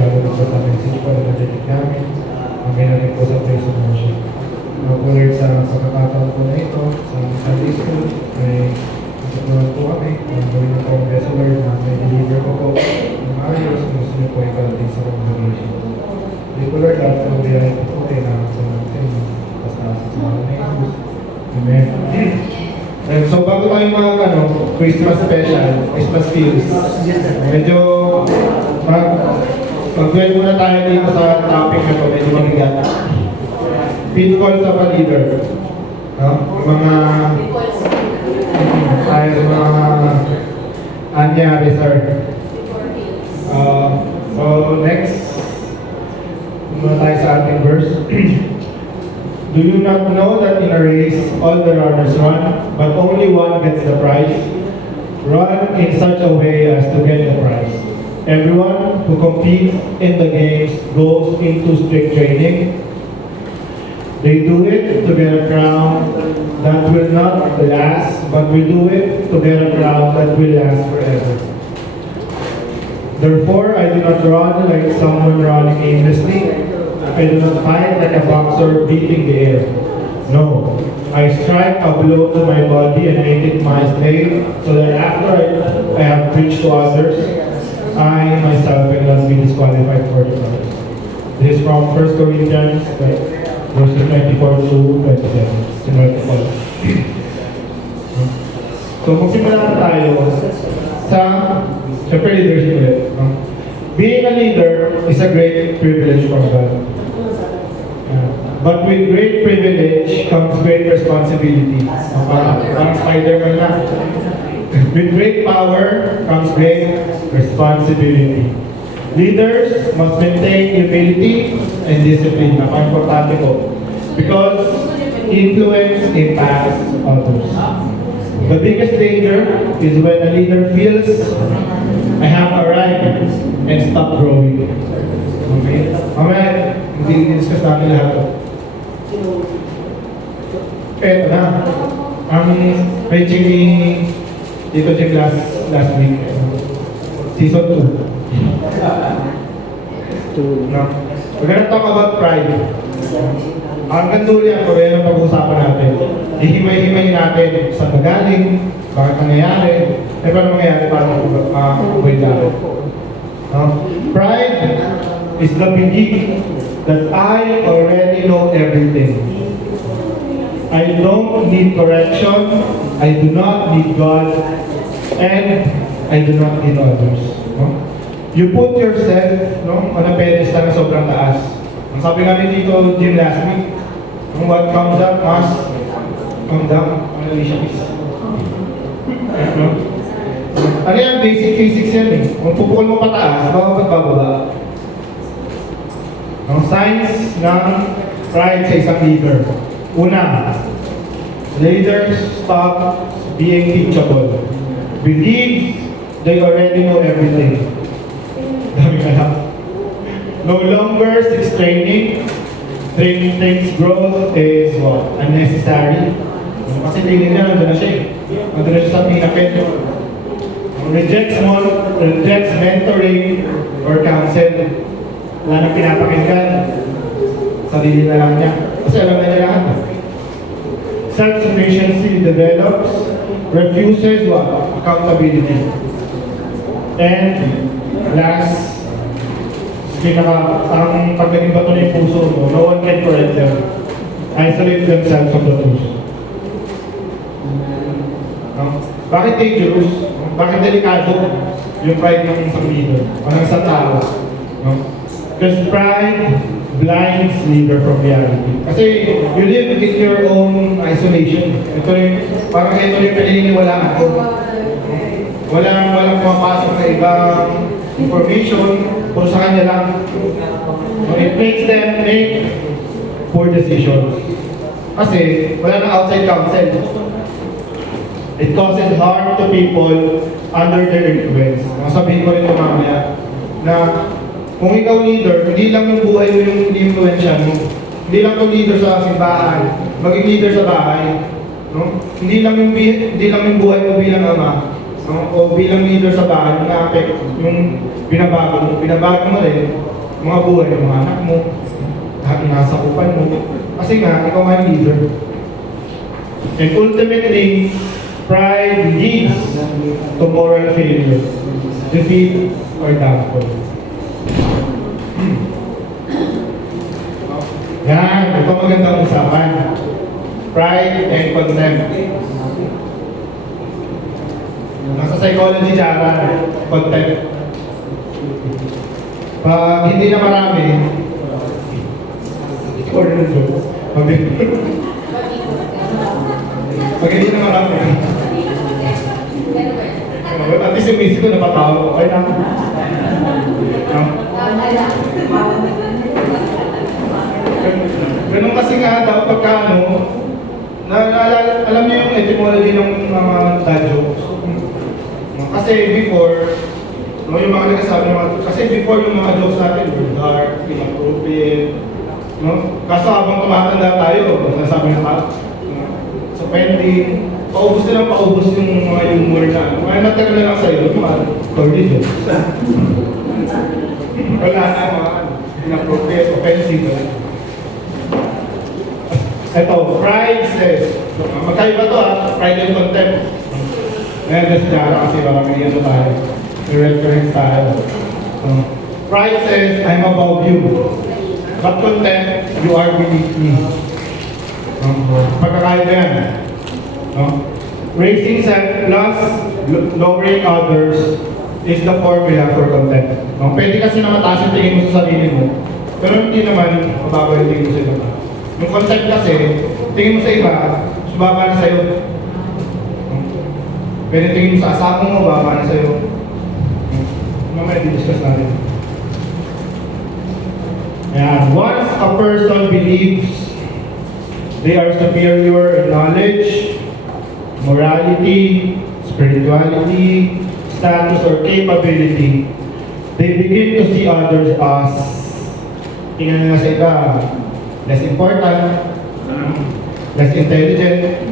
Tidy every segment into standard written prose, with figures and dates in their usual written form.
lalo na po sa message po na nadinig namin. Rin po sa praise and worship. Po Lord, sa pagkakataon po na ito, sa Sunday School, ay nagtutunan po kami. Gawin na po ang best Lord na may deliver ko po ng ayos kung gusto niyo po ikalating sa congregation. Hindi po Lord, lahat po biyahin po po ay nakasunod sa inyo. Basta sa mga na Jesus. Amen. And so bago tayo mga Christmas special, Christmas feels, medyo mag-well muna tayo dito sa topic na ito, medyo mabigat. Pitfalls of a leader. No? Yung mga anyari, sir. So next, muna tayo sa ating verse. Do you not know that in a race all the runners run, but only one gets the prize? Run in such a way as to get the prize. Everyone who competes in the games goes into strict training. They do it to get a crown that will not last, but we do it to get a crown that will last forever. Therefore, I do not run like someone running aimlessly. I do not fight like a boxer beating the air. No, I strike a blow to my body and make it my slave, so that after I have preached to others, I myself will not be disqualified for the others. This is from 1 Corinthians verses 24 to 27. Sinulat ko. So magsimula na tayo sa siyempre leadership ulit. Being a leader is a great privilege from God. But with great privilege comes great responsibility. Parang Spider-Man na. With great power comes great responsibility. Leaders must maintain humility and discipline. Napaka-importante ko. Because influence impacts others. The biggest danger is when a leader feels, I have arrived and stop growing. Okay? Mamaya, hindi discuss natin lahat. Eto na. Ang preaching ni Tito Jim last week. Season 2. No? We're gonna talk about pride. Ang gandulo yan, kung yan ang pag-uusapan natin. Ihimay-himayin natin sa magaling, bakit nangyayari, paano mangyayari para mag-avoid natin. Pride is the belief that I already know everything. I don't need correction, I do not need God, and I do not need others. You put yourself on a pedestal na sobrang taas. Ang sabi nga ni Tito Jim last week, what comes up must come down. Ano yung siya? Ano yan? Basic physics yan eh. Kung pupukol mo pataas, bababa. Ang signs ng pride sa isang leader. Una, leaders stop being teachable. Believe they already know everything. Dami ka lang. No longer seeks training. Training thinks growth is what? Unnecessary. Kasi tingin niya, nandun na siya eh. Nandun na siya sa pinakit. Rejects mentoring or counsel. Wala nang pinapakinggan. Sarili na lang niya. Kasi alam na niya lahat. Self-sufficiency develops, refuses what? Accountability. And last, ang pagdating bato na yung puso mo, no one can correct them. Isolate themselves from the truth. Bakit dangerous? Bakit delikado yung pride ng isang leader o ng isang tao? Because pride blinds leader from reality. Kasi you live in your own isolation. Ito yung, parang ito yung pininiwalaan ko. Walang pumapasok na ibang information, puro sa kanya lang. So it makes them make poor decisions. Kasi wala nang outside counsel. It causes harm to people under their influence. Sabihin ko rin ito mamaya, na kung ikaw leader, hindi lang yung buhay mo yung influensya mo. Hindi lang yung leader sa simbahan, maging leader sa bahay. No? Hindi lang yung buhay mo bilang ama, no? O bilang leader sa bahay, yung binabago mo rin mga buhay ng mga anak mo, lahat ng nasakupan mo. Kasi nga, ikaw nga yung leader. And ultimately, pride leads to moral failure, defeat, or downfall. Yan, ito magandang usapan. Pride and contempt. Nasa psychology dyan, contempt. Pag hindi na marami, or pag hindi na marami, at least yung music ko napatawa. Okay na. Ganun kasi nga daw pagka alam niyo yung etymology ng mga dad jokes. Kasi before, yung mga nagsasabi kasi before yung mga jokes natin were dark, inappropriate, kaso habang tumatanda tayo, nasasabi na tao, sa pending, paubos yung mga humor na, mga natira na lang sa'yo, yung mga corny jokes. Wala na mga inappropriate, offensive. Ito, pride says, magkaiba to pride and contempt. Ngayon, just jara kasi baka may ano tayo, may reference tayo. Pride says, I'm above you. But contempt, you are beneath me. Pagkakaiba yan. Raising self plus lowering others is the formula for contempt. Pwede kasi na mataas yung tingin mo sa sarili mo, pero hindi naman mababa yung tingin mo sa iba. Yung concept kasi, tingin mo sa iba, sumaba na sa'yo. Pwede tingin mo sa asawa mo, baba na sa'yo. Mamaya di-discuss natin. Ayan. Once a person believes they are superior in knowledge, morality, spirituality, status, or capability, they begin to see others as, tingnan na sa iba, less important, less intelligent,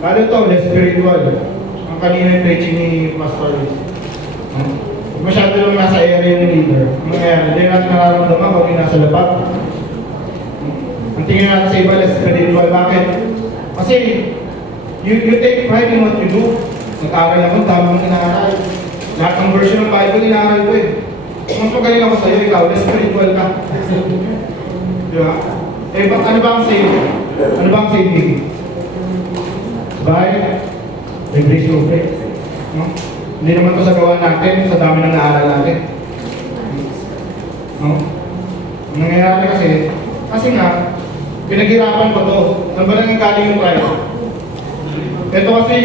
lalo ito, less spiritual. Ang kanina yung preaching ni Pastor Luis. Masyado lang nasa area yung leader. Ang nangyayari, hindi natin nararamdaman kung hindi nasa lapat. Ang tingin natin sa iba, less spiritual. Bakit? Kasi, you take pride in what you do. Nag-aaral ako, tamang inaaral. Lahat ng version ng Bible, inaaral ko eh. Mas magaling ako sa'yo, ikaw, less spiritual ka. Diba? Eh, ano ba ang saving? Ano ba ang saving? By the grace of faith. Hindi naman ito sa gawa natin, sa dami ng naaral natin. Ang nangyayari kasi nga, pinaghirapan ko to. Saan ba nang galing yung pride? Ito kasi,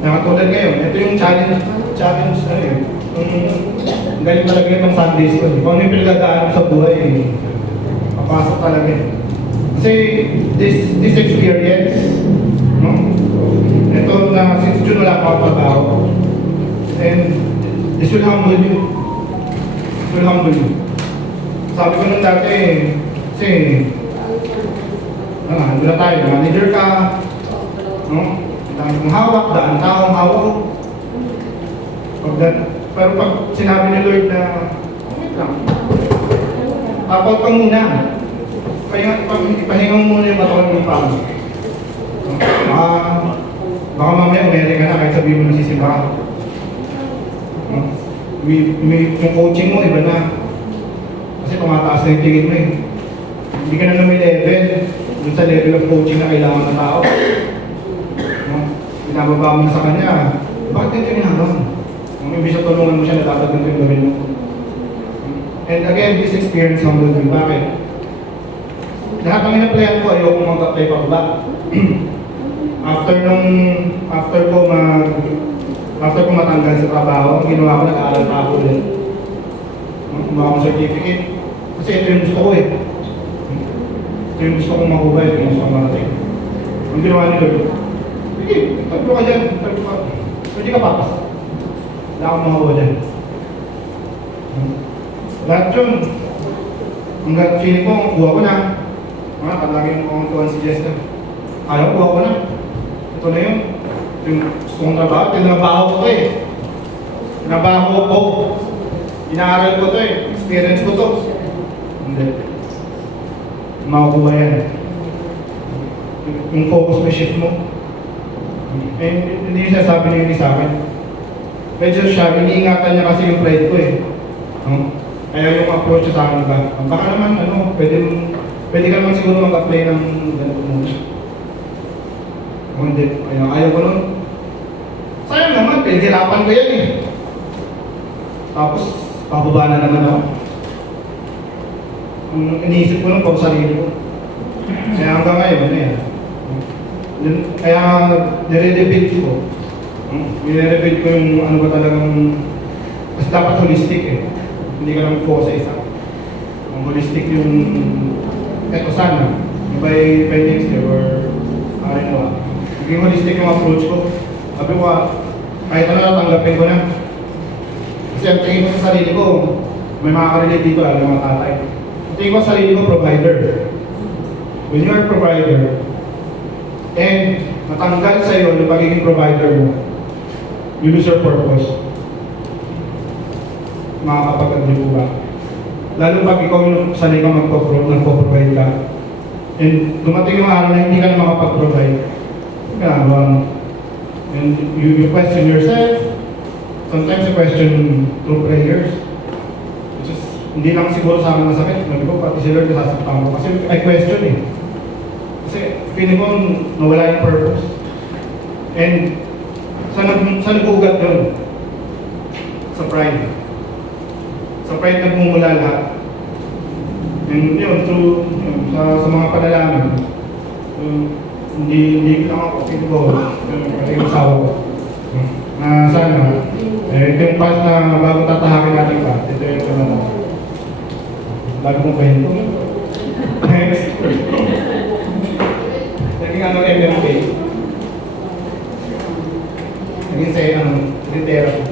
nakatulad ngayon, ito yung challenge, ano yun? Ang galing talaga itong Sunday school. Kung ano yung pinagdadaanan sa buhay, papasok talaga. Kasi this experience, ito na since June wala pa ako trabaho. And this will humble you. It will humble you. Sabi ko nung dati, kasi, wala tayo, manager ka, dami kong hawak, daan taong hawak ko. Pero pag sinabi ni Lord na, wait lang, tapos ka muna. Ipahinga mo muna yung matawan ng pang. Baka mamaya umere ka na kahit sabihin mo nagsisimba ka. Yung coaching mo, iba na. Kasi tumataas na yung tingin mo eh. Hindi ka na may level. Dun sa level of coaching na kailangan ng tao. Pinababa mo na sa kanya. Bakit ganito yung hanggang? Ibig siya tulungan mo siya na dapat ganito yung gawin mo. And again, this experience humbled me. Bakit? Lahat ng ina-playan ko, ayoko mag-apply pa ba? After ko matanggal sa trabaho, ang ginawa ko, nag-aaral pa ako ulit. Kumuha akong certificate. Kasi ito yung gusto ko eh. Ito yung gusto kong makuha, ito yung gusto kong marating. Ang ginawa ni Lord, sige, tatlo ka dyan, tatlo ka. Pwede ka papas. Wala akong makuha dyan. Lahat yun, hanggang feeling ko, kuha ko na. Kalagin mo kung tuwan si Jester. Ayaw, kuha ko na. Ito na yun. Yung gusto kong trabaho, tinabaho ko eh. Tinabaho ko. Inaaral ko to eh. Experience ko to. Hindi. Makukuha yan. Yung focus mo, shift mo. Eh, hindi yung sasabi niya sa akin. Medyo siya, iniingatan niya kasi yung pride ko eh. Kaya yung approach niya sa akin ba? Baka naman, pwede ka naman siguro mag-apply ng ganito mo. Hindi, ayaw ko nun. Sayang naman, pinahirapan ko yan eh. Tapos, pababa na naman ako. Iniisip ko nun pag sarili ko. Kaya hanggang ngayon, kaya nire-rebuild ko. Nire-rebuild ko yung ano ba talagang, kasi dapat holistic eh. Hindi ka lang focus sa isa. Ang holistic yung, eto sana, by next year or, naging holistic yung approach ko. Sabi ko, kahit ano natanggapin ko na. Kasi ang tingin ko sa sarili ko, may makaka-relate dito lalo mga tatay. Ang tingin ko sa sarili ko, provider. When you're a provider, and natanggal sa iyo yung pagiging provider mo, you lose your purpose. Makakapag-agree po ba? Lalo pag ikaw yung sanay ka magpo-provide ka, and dumating yung araw na hindi ka na makapag-provide, ginagawa mo. And you question yourself, sometimes you question through prayers. Which is, hindi lang siguro sa akin masakit, sabi ko, pati si Lord nasasaktan ko. Kasi I question eh. Kasi feeling ko nawala yung purpose. And saan nag-ugat yun? Sa pride. Sa pride nagmumula lahat. And yun, through, sa mga panalangin, hindi lang ako, feeling ko, yung asawa ko. Na sana, ito yung pass na bago tatahakin natin pa, ito yung na bago kong kwento. Next. Naging MMK. Naging sa therapy.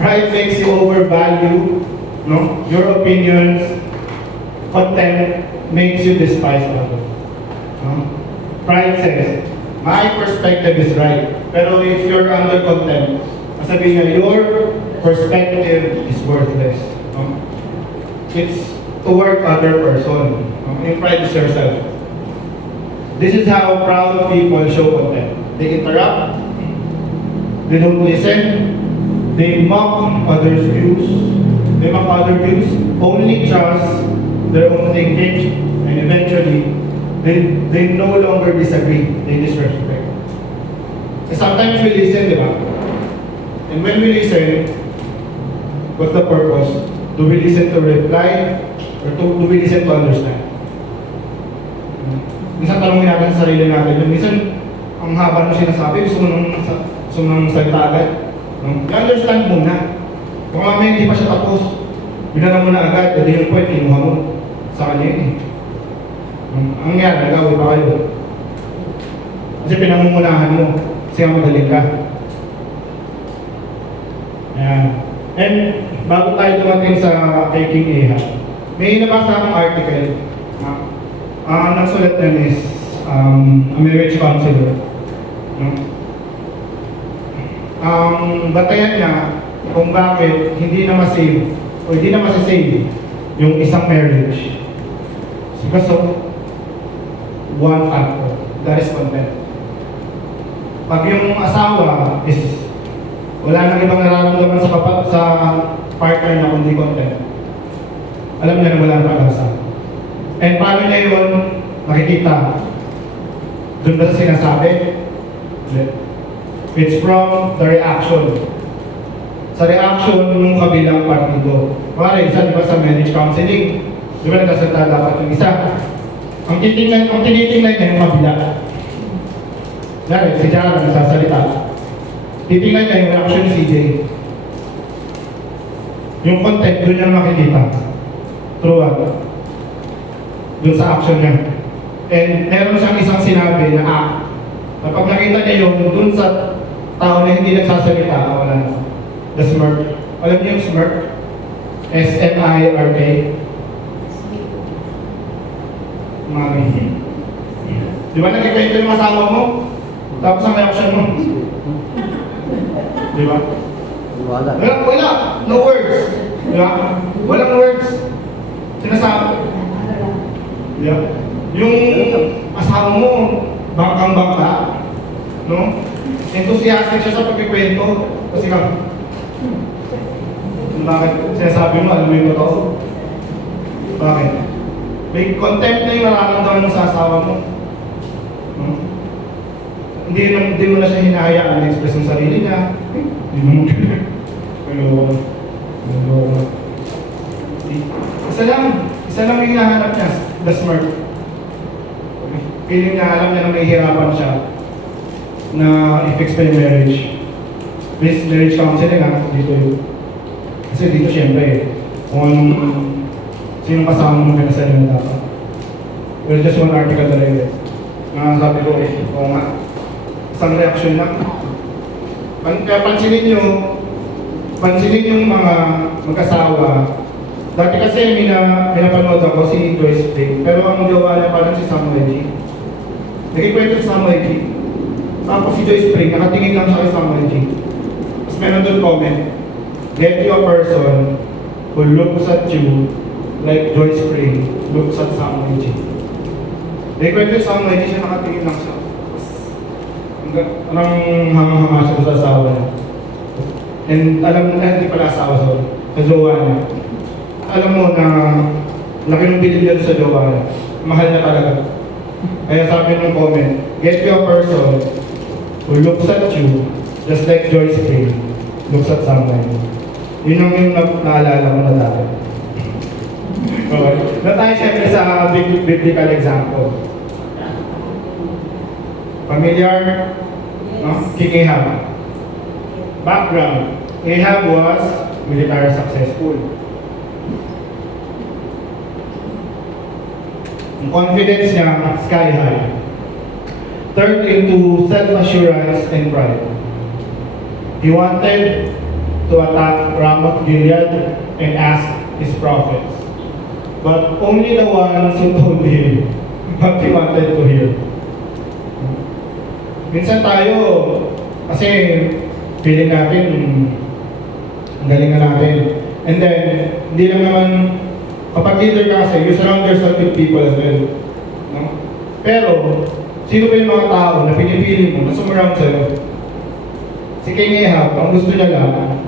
Pride makes you overvalue, no? Your opinions. Contempt makes you despise others. Pride says, my perspective is right. Pero if you're under contempt, sabihin niya, your perspective is worthless. It's toward other person. In pride is yourself. This is how proud people show contempt. They interrupt. They don't listen. They mock others' views. They mock other views. Only trust their own thinking. And eventually, they no longer disagree. They disrespect. And sometimes we listen, di ba? And when we listen, what's the purpose? Do we listen to reply? Or do we listen to understand? Minsan tanongin natin sa sarili natin. Minsan, ang haba ng sinasabi, gusto mo nang salita agad. I-understand muna. Kung mamaya hindi pa siya tapos, binala mo na agad, pwede yung point, kinuha mo sa kanya yun. Ang nangyari, nag-away pa kayo. Kasi pinamumunahan mo, kasi nga magaling ka. Ayan. And bago tayo dumating sa kay King Ahab, may nabasa akong article. Ang nagsulat na is a marriage counselor. Ang batayan niya kung bakit hindi na masave o hindi na masasave yung isang marriage. Because of one factor, that is content. Pag yung asawa is wala nang ibang nararamdaman sa partner na kundi content, alam niya na wala nang pag-asa. And paano niya yun nakikita? Doon ba sa sinasabi? It's from the reaction. Sa reaction ng kabilang partido. Mara, isa diba sa marriage counseling? Di ba nagkasalita dapat yung isa? Ang tinitingnan niya yung kabila. Dahil si Jara nagsasalita. Titingnan niya yung reaction ni CJ. Yung content, doon niya makikita. True ano? Doon sa action niya. And meron siyang isang sinabi na kapag nakita niya yun, doon sa tao na hindi nagsasalita, wala na. The smirk. Alam niyo yung smirk? S-M-I-R-K. Di ba nagkikwento yung asawa mo? Tapos ang reaction mo? Di ba? Wala. Wala. No words. Diba? Walang words. Sinasabi. Diba? Yung asawa mo, bangkang-bangka, no? Enthusiastic siya sa pagkikwento. Kasi bakit sinasabi mo, alam mo yung totoo? Bakit? May contempt na yung nararamdaman mo sa asawa mo. No? Hindi mo na siya hinahayaan na express yung sarili niya. Hindi mo pero isa lang yung hinahanap niya, the smart. Feeling niya, alam niya na may hirapan siya na i-fix pa yung marriage. This marriage counseling dito yun. Kasi dito syempre kung sinong kasama mo pinasal na dapat. Well, just one article na rin. Sabi ko, oo nga, isang reaction lang. Kaya pansinin yung mga mag-asawa. Dati kasi pinapanood ako si Joyce Pink, pero ang gawa niya parang si Samuel G. Nagkikwento si Samuel G. Tapos si Joyce Pink, nakatingin lang siya kay Samuel G. Tapos meron doon comment, get you a person who looks at you like Joyce Pink looks at Samuel G. Nagkikwento si Samuel G, siya nakatingin lang siya. Anong hanga-hanga siya sa asawa niya. And alam mo na, hindi pala asawa sa jowa niya. Alam mo na laki ng bilib niya sa jowa niya. Mahal niya talaga. Kaya sabi ng comment, get you a person who looks at you just like Joyce Pink looks at someone. Yun ang yung naalala ko na dati. Okay. Na tayo siyempre sa biblical example. Familiar? No? King Ahab. Background. Ahab was military successful. Ang confidence niya, sky high. Turned into self-assurance and pride. He wanted to attack Ramoth Gilead and ask his prophets. But only the ones who told him what he wanted to hear. Minsan tayo, kasi feeling natin, ang galing na natin. And then, hindi lang naman, kapag leader ka kasi, you surround yourself with people as well. No? Pero, sino ba yung mga tao na pinipili mo, na sumurround sa'yo? Si King Ahab, ang gusto niya lang,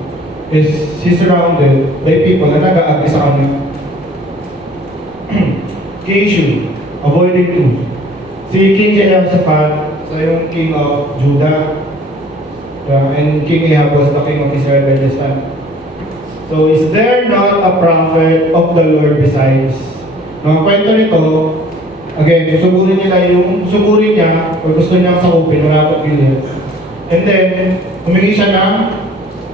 is he's surrounded by people na nag-aagri sa kanya. Key issue, avoiding truth. Si King Jehoshaphat, so yung king of Judah, and King Ahab was the king of Israel by this time. So, is there not a prophet of the Lord besides? Ang kwento nito, again, susugurin niya, o gusto niyang sakupin, Ramoth Gilead. And then, humingi siya ng,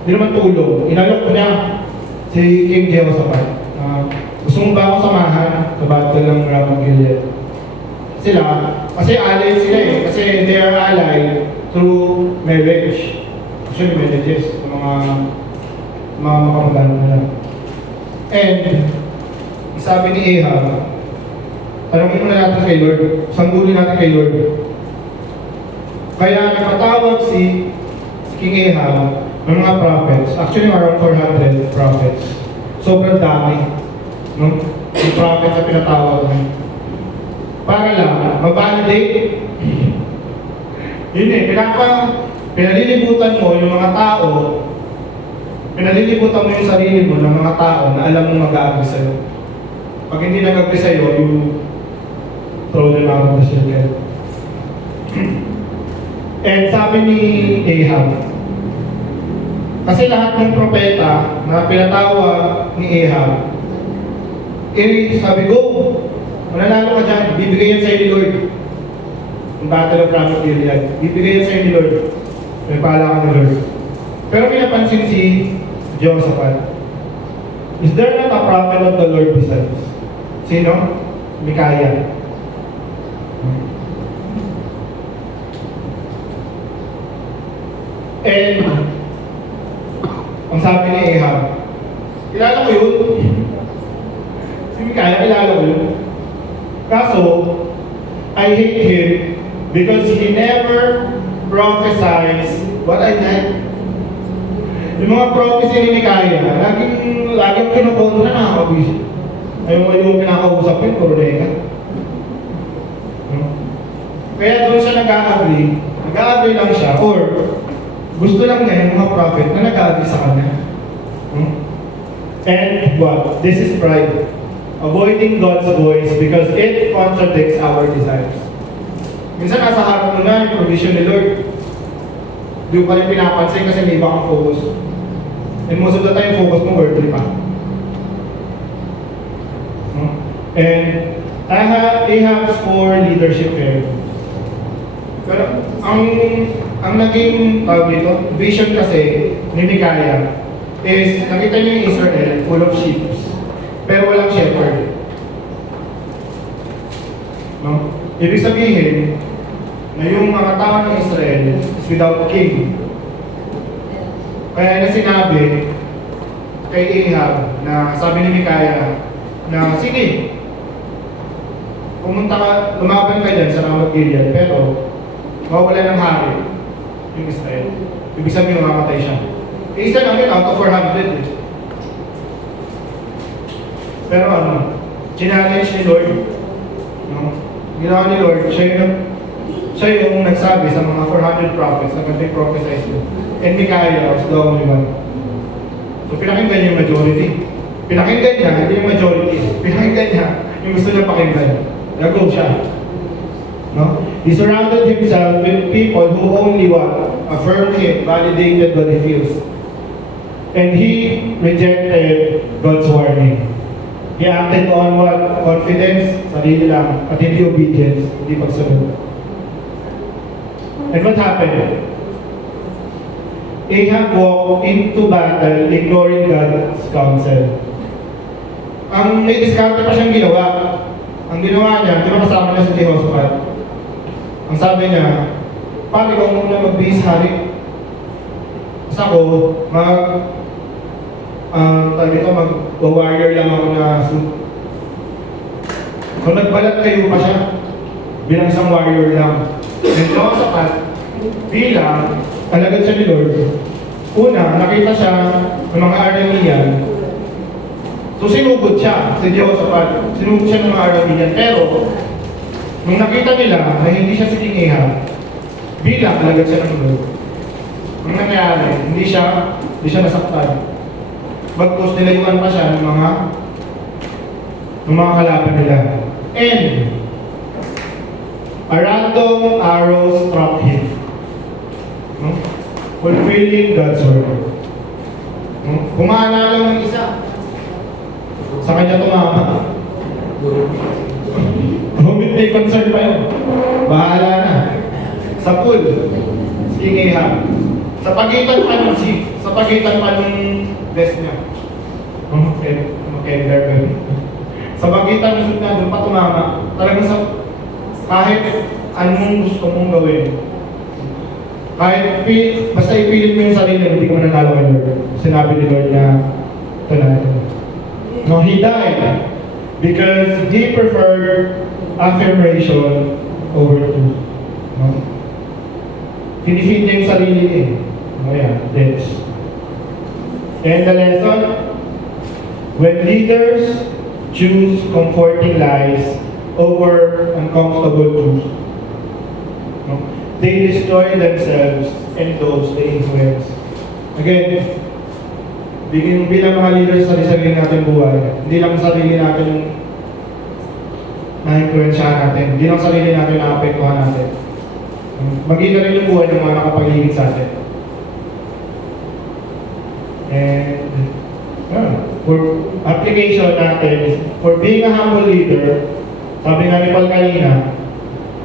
hindi naman tulong, inalok niya si King Jehoshaphat. Gusto mo ba ako samahan sa battle ng Ramoth Gilead? Kasi allied sila eh. Kasi they are allied through marriage. Actually, marriages. Mga makamagano nila. And, sabi ni Ahab, tanongin muna natin kay Lord. Sanggulin natin kay Lord. Kaya napatawag si King Ahab ng mga prophets. Actually, around 400 prophets. Sobrang dami. No? Yung prophets na pinatawag niya. Para lang, mag-validate. Yun eh, pinalilibutan mo yung mga tao, pinalilibutan mo yung sarili mo ng mga tao na alam mo mag-aagri sa'yo. Pag hindi nag-agree sa'yo, you throw them out of the circle. And sabi ni Ahab, kasi lahat ng propeta na pinatawag ni Ahab, sabi, go! Mananalo ka dyan, bibigay yan sa'yo ni Lord. Yung battle of Ramoth Gilead, bibigay yan sa'yo ni Lord. May pala ka ni Lord. Pero pinapansin si Jehoshaphat, is there not a prophet of the Lord besides? Sino? Micaiah. And, ang sabi ni Ahab, kilala ko yun. Si Micaiah, kilala ko yun. Kaso, I hate him because he never prophesies what I like. Yung mga prophecy ni Micaiah, laging kinukontra na nakakabisi. Yung kinakausap yun, puro nega. Kaya doon siya nag-a-agree lang siya, or gusto lang niya yung mga prophet na nag-a-agree sa kanya. And what? This is pride. Avoiding God's voice because it contradicts our desires. Minsan nasa harap mo na yung provision ni Lord. Hindi mo pa rin pinapansin kasi may iba kang focus. And most of the time, focus mo worldly pa. And Ahab's 4 leadership here. Pero ang naging dito, vision kasi ni Micaiah is nakita niyo yung Israel full of sheep pero walang shepherd. No? Ibig sabihin na yung mga tao ng Israel is without king. Kaya na sinabi kay Ahab na sabi ni Micaiah na sige, pumunta ka, lumaban ka dyan sa Ramoth Gilead, pero mawala ng hari yung Israel. Ibig sabihin mamatay siya. Isa lang yun out of 400 eh. Pero challenge ni Lord, no? Ginawa ni Lord, siya yung nagsabi sa mga 400 prophets na kung prophesize mo. And Micaiah was the only one. So pinakinggan niya yung majority. Pinakinggan niya, hindi yung majority. Pinakinggan niya yung gusto niya pakinggan. Nag-go siya. No? He surrounded himself with people who only affirmed him, validated what he feels. And he rejected God's warning. He acted on what? Confidence, sarili lang, at hindi obedience, hindi pagsunod. And what happened? Ahab walked into battle ignoring God's counsel. Ang may diskarte pa siyang ginawa. Ang ginawa niya, di ba kasama niya si Jehoshaphat? Ang sabi niya, pag ikaw muna magbihis hari, kasi ako, mag-warrior lang ako na suit. So nagbalat kayo pa siya, bilang isang warrior lang. And Jehoshaphat, bilang alagad siya ni Lord, una, nakita siya ng mga Aramean. So sinugod siya, si Jehoshaphat, sinugod siya ng mga Aramean. Pero, nung nakita nila na hindi siya si King Ahab, bilang alagad siya ng Lord, ang nangyari, hindi siya nasaktan. Bagkus nilayuan pa siya ng mga kalaban nila. And, a random arrow struck him. No? Fulfilling God's word. No? Kumana lang ng isa. Sa kanya tumama. Humit may concern pa yun. Bahala na. Sa pool, si King Ahab. Sa pagitan pa ng best niya. Sa pagitan ng suit na doon pa tumama. Talagang kahit anong gusto mong gawin. Basta ipilit mo yung sarili, hindi ko mananalo kay Lord. Sinabi ni Lord na ito na ito. No, he died because he preferred affirmation over truth. No? Pinifeed niya yung sarili niya. Oh yeah, that's. And the lesson, when leaders choose comforting lies over uncomfortable truth, no? They destroy themselves and those they influence. Again, bilang mga leaders sa sarili natin buhay, hindi lang sarili natin yung na-influensyahan natin, hindi lang sarili natin na-apektuhan natin. Magiging rin yung buhay ng mga nakapaligid sa atin. And for application natin, for being a humble leader, sabi nga ni Paul kanina,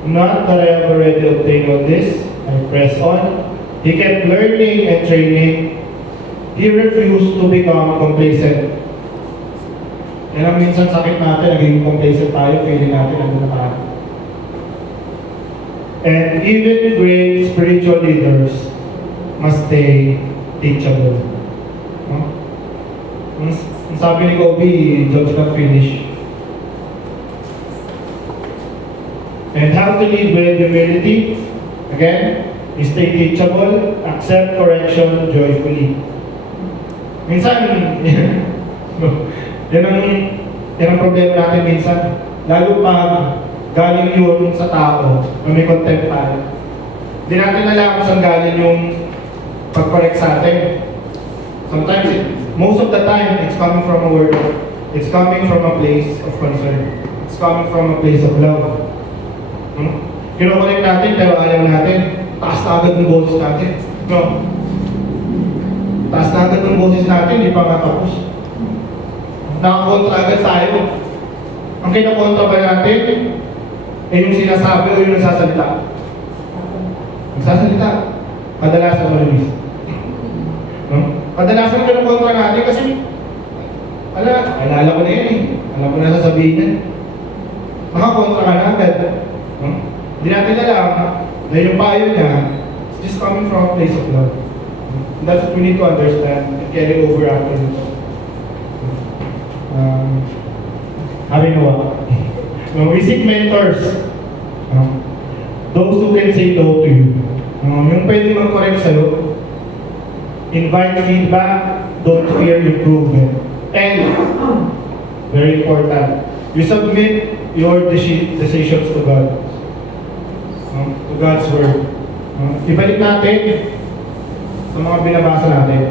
not that I have already obtained all this, I press on. He kept learning and training. He refused to become complacent. Yan ang minsan sakit natin, naging complacent tayo, feeling natin nandun na tayo. And even great spiritual leaders must stay teachable. No? Ang sabi ni Kobe, job's not finished. And how to lead with humility? Again, stay teachable, accept correction joyfully. Minsan, yan ang problema natin minsan. Lalo pag galing yun sa tao na may contempt tayo. Hindi natin alam kung saan galing yung pag-correct sa atin. Sometimes, most of the time, it's coming from a word. It's coming from a place of concern. It's coming from a place of love. Kinokorek natin pero ayaw natin. Taas na agad ng boses natin. No? Taas na agad ng boses natin, hindi pa matapos. Nakakontra agad tayo. Ang kinakontra ba natin, yung sinasabi o yung nagsasalita? Nagsasalita. Kadalasan o Luis. No? Kadalasan kinakontra natin kasi alala ko na yan eh. Alam ko na sasabihin yan. Nakakontra ka na agad. Hindi natin alam na yung payo niya is just coming from a place of love. And that's what we need to understand and carry over after this. Having Noah. We seek mentors. Those who can say no to you. Yung pwede mag-correct sa'yo. Invite feedback. Don't fear improvement. And, very important, you submit your decisions to God. To God's Word. Ibalik natin sa mga binabasa natin.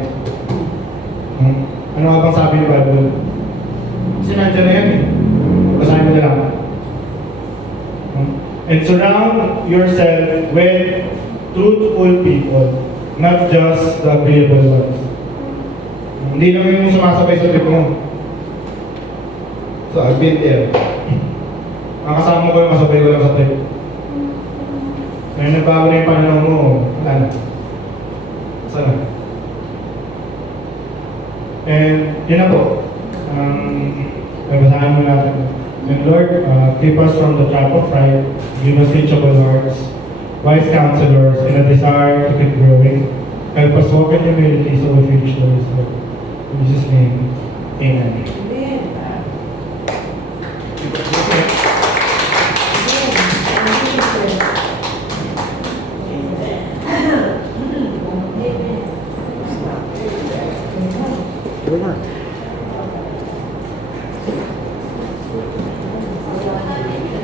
Ano nga bang sabi ni Bible? Kasi nandiyan na yan eh. Basahin mo na lang. And surround yourself with truthful people, not just the agreeable ones. Hindi naman yung sumasabay sa trip mo. So, I've been there. Ang kasama ko yung masabay ko lang sa trip. Ngayon nagbago na yung pananaw mo, wala na. Sana. And, yun na po. Babasahin mo natin. And Lord, keep us from the trap of pride, give us teachable hearts, wise counselors, and a desire to keep growing. Help us walk in humility so we finish the race, Lord. In Jesus' name, Amen. Amen.